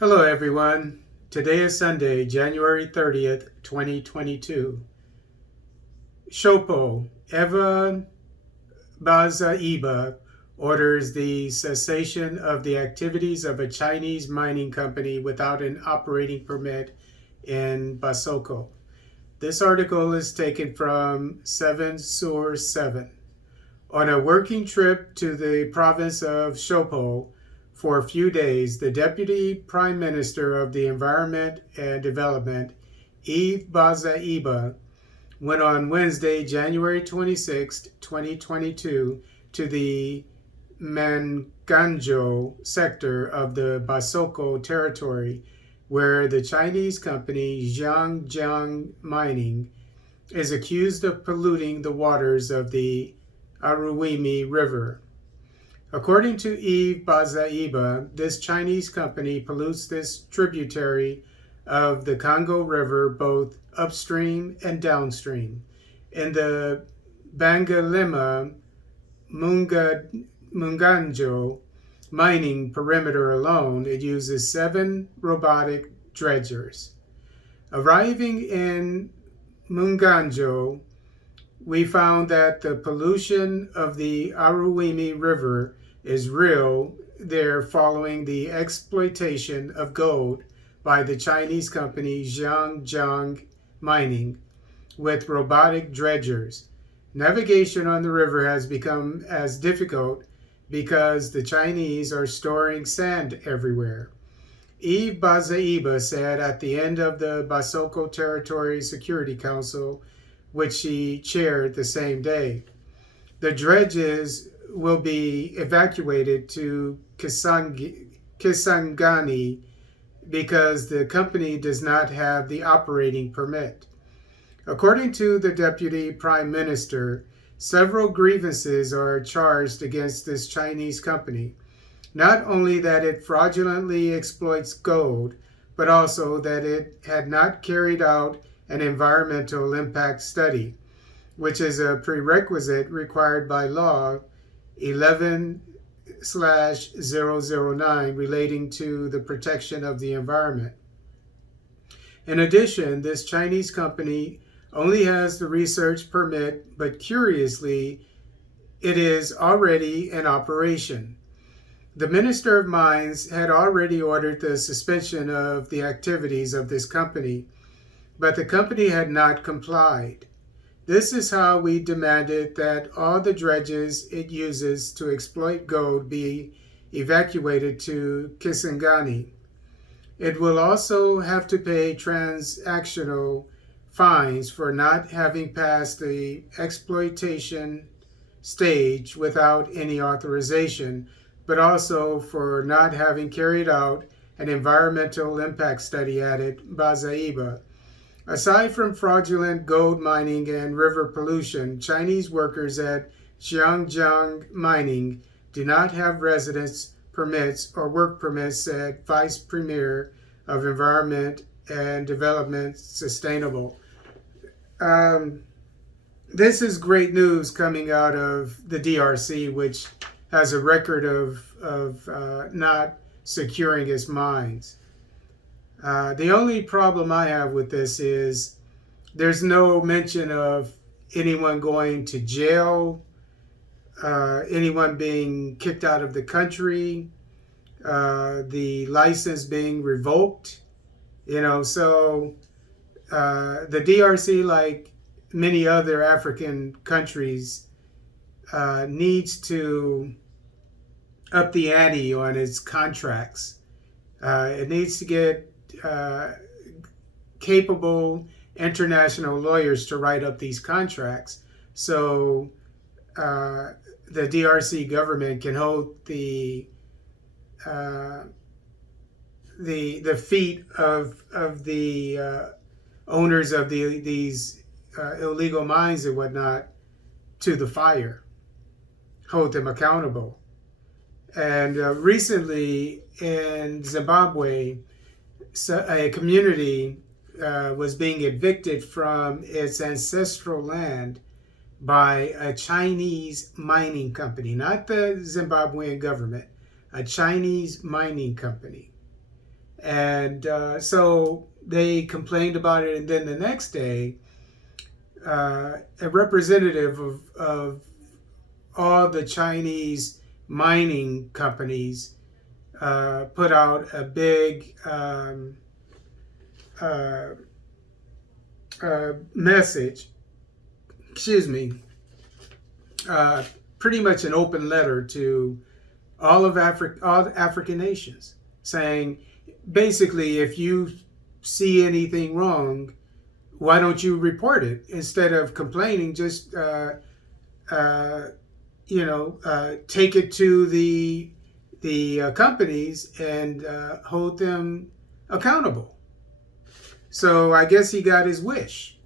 Hello everyone. Today is Sunday, January 30th, 2022. Shopo, Eva Bazaiba, orders the cessation of the activities of a Chinese mining company without an operating permit in Basoko. This article is taken from 7 Source 7. On a working trip to the province of Shopo for a few days, the Deputy Prime Minister of the Environment and Development, Eve Bazaiba, went on Wednesday, January 26, 2022, to the Manganjo sector of the Basoko territory, where the Chinese company Jiang Mining is accused of polluting the waters of the Aruwimi River. According to Eve Bazaiba, this Chinese company pollutes this tributary of the Congo River both upstream and downstream. In the Bangalima Munganjo mining perimeter alone, it uses 7 robotic dredgers. Arriving in Munganjo, we found that the pollution of the Aruwimi River is real there following the exploitation of gold by the Chinese company Xiang Mining with robotic dredgers. Navigation on the river has become as difficult because the Chinese are storing sand everywhere. Eve Bazaiba said at the end of the Basoko Territory Security Council, which she chaired the same day. The dredges will be evacuated to Kisangani because the company does not have the operating permit. According to the Deputy Prime Minister, several grievances are charged against this Chinese company. Not only that it fraudulently exploits gold, but also that it had not carried out an environmental impact study, which is a prerequisite required by law 11/009 relating to the protection of the environment. In addition, this Chinese company only has the research permit, but curiously, it is already in operation. The Minister of Mines had already ordered the suspension of the activities of this company, but the company had not complied. This is how we demanded that all the dredges it uses to exploit gold be evacuated to Kisangani. It will also have to pay transactional fines for not having passed the exploitation stage without any authorization, but also for not having carried out an environmental impact study, added Bazaiba. Aside from fraudulent gold mining and river pollution, Chinese workers at Xiang Mining do not have residence permits or work permits, said Vice Premier of Environment and Development Sustainable. This is great news coming out of the DRC, which has a record of not securing its mines. The only problem I have with this is there's no mention of anyone going to jail, anyone being kicked out of the country, the license being revoked. So the DRC, like many other African countries, needs to up the ante on its contracts. It needs to get capable international lawyers to write up these contracts so the DRC government can hold the feet of the owners of these illegal mines and whatnot to the fire, hold them accountable. And recently in Zimbabwe, a community was being evicted from its ancestral land by a Chinese mining company, not the Zimbabwean government, a Chinese mining company. And so they complained about it, and then the next day, a representative of all the Chinese mining companies put out a big message, pretty much an open letter to all African nations, saying, basically, if you see anything wrong, why don't you report it instead of complaining? Just take it to the companies and hold them accountable. So I guess he got his wish.